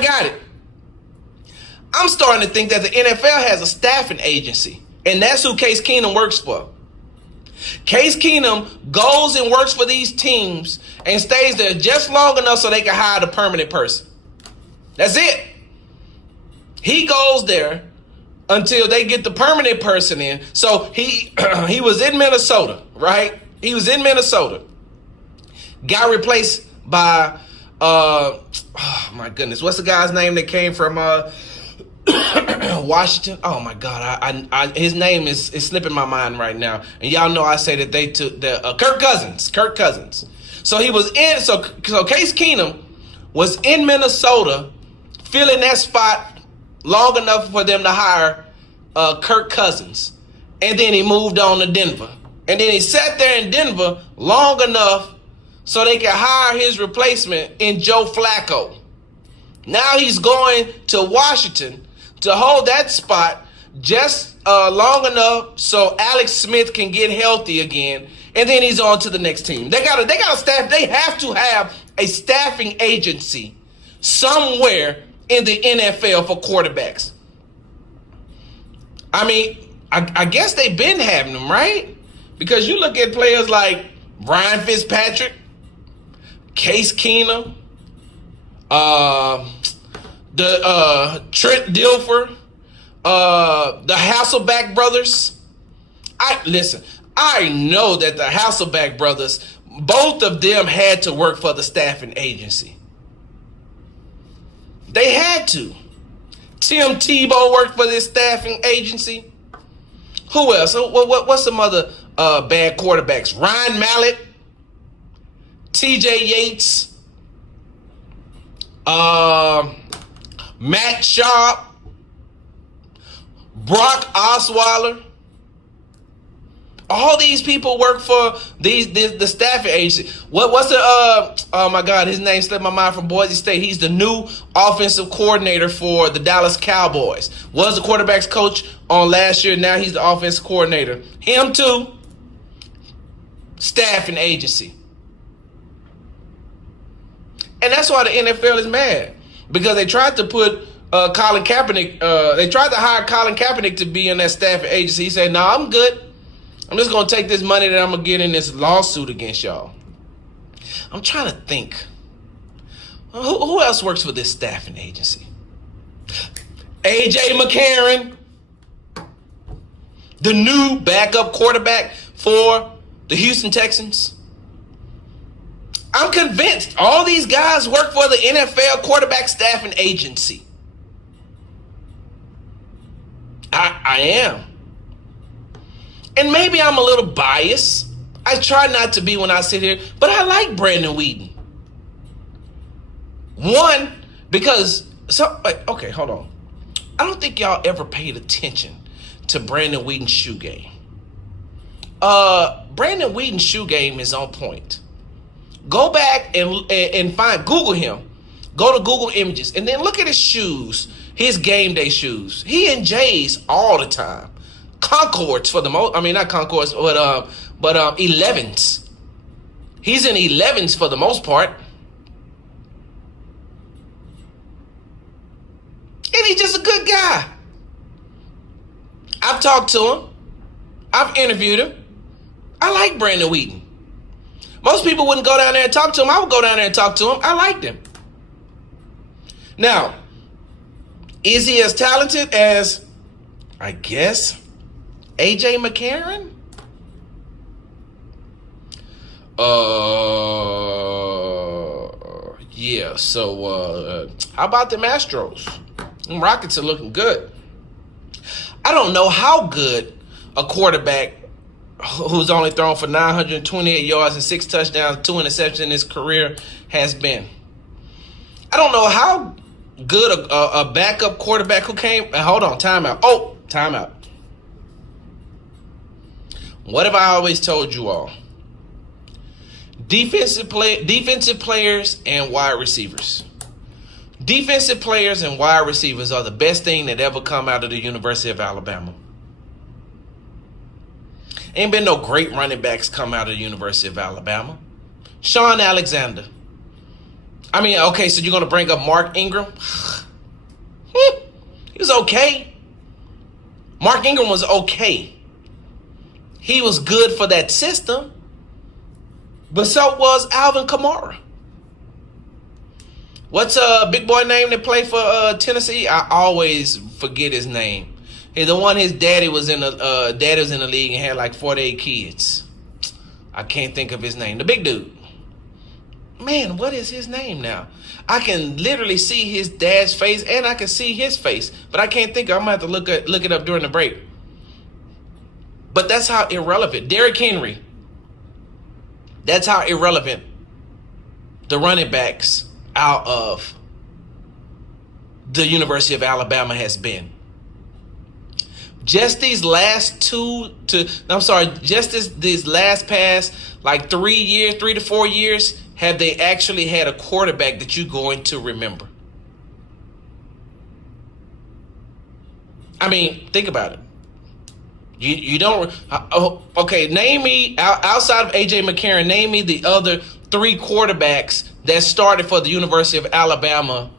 I got it. I'm starting to think that the NFL has a staffing agency, and that's who Case Keenum works for. Case Keenum goes and works for these teams and stays there just long enough so they can hire the permanent person. That's it. He goes there until they get the permanent person in. So he was in Minnesota, right? He was in Minnesota. Got replaced by oh my goodness, what's the guy's name that came from Washington? Oh my God, I his name is slipping my mind right now. And y'all know I say that they took the Kirk Cousins. So he was in. So Case Keenum was in Minnesota, filling that spot long enough for them to hire Kirk Cousins, and then he moved on to Denver, and then he sat there in Denver long enough so they could hire his replacement in Joe Flacco. Now he's going to Washington to hold that spot just long enough so Alex Smith can get healthy again, and then he's on to the next team. They got a staff. They have to have a staffing agency somewhere in the NFL for quarterbacks. I mean, I guess they've been having them, right? Because you look at players like Ryan Fitzpatrick, Case Keenum, the Trent Dilfer, the Hasselbeck brothers. I know that the Hasselbeck brothers, both of them had to work for the staffing agency. They had to. Tim Tebow worked for this staffing agency. Who else? What's some other bad quarterbacks? Ryan Mallett, TJ Yates, Matt Sharp, Brock Osweiler. All these people work for the staffing agency. What's the oh my God, his name slipped my mind, from Boise State. He's the new offensive coordinator for the Dallas Cowboys. Was the quarterback's coach on last year. Now he's the offensive coordinator. Him too. Staffing agency. And that's why the NFL is mad, because they tried to put Colin Kaepernick. They tried to hire Colin Kaepernick to be in that staffing agency. He said, "No, I'm good. I'm just going to take this money that I'm going to get in this lawsuit against y'all." I'm trying to think. Who else works for this staffing agency? A.J. McCarron, the new backup quarterback for the Houston Texans. I'm convinced all these guys work for the NFL quarterback staffing agency. I am. And maybe I'm a little biased. I try not to be when I sit here, but I like Brandon Weeden. One, because okay, hold on. I don't think y'all ever paid attention to Brandon Weeden's shoe game. Brandon Weeden's shoe game is on point. Go back and Google him. Go to Google Images and then look at his shoes, his game day shoes. He in J's all the time. Concords for the most. I mean, not Concords, but 11s. He's in 11s for the most part. And he's just a good guy. I've talked to him. I've interviewed him. I like Brandon Weeden. Most people wouldn't go down there and talk to him. I would go down there and talk to him. I liked him. Now, is he as talented as, I guess, A.J. McCarron? Yeah. So, how about the Astros? Them Rockets are looking good. I don't know how good a quarterback who's only thrown for 928 yards and 6 touchdowns, 2 interceptions in his career has been. I don't know how good a backup quarterback who came. Hold on, timeout. Oh, timeout. What have I always told you all? Defensive players and wide receivers. Defensive players and wide receivers are the best thing that ever come out of the University of Alabama. Ain't been no great running backs come out of the University of Alabama. Sean Alexander. I mean, okay, so you're going to bring up Mark Ingram? He was okay. Mark Ingram was okay. He was good for that system. But so was Alvin Kamara. What's a big boy name that played for Tennessee? I always forget his name. He's the one his daddy was in the league and had like 48 kids. I can't think of his name. The big dude. Man, what is his name now? I can literally see his dad's face and I can see his face, but I can't think. I'm gonna have to look it up during the break. But that's how irrelevant. Derrick Henry. That's how irrelevant the running backs out of the University of Alabama has been. Just these last these last past like 3 to 4 years, have they actually had a quarterback that you're going to remember? I mean, think about it. You don't. Okay, name me outside of AJ McCarron. Name me the other 3 quarterbacks that started for the University of Alabama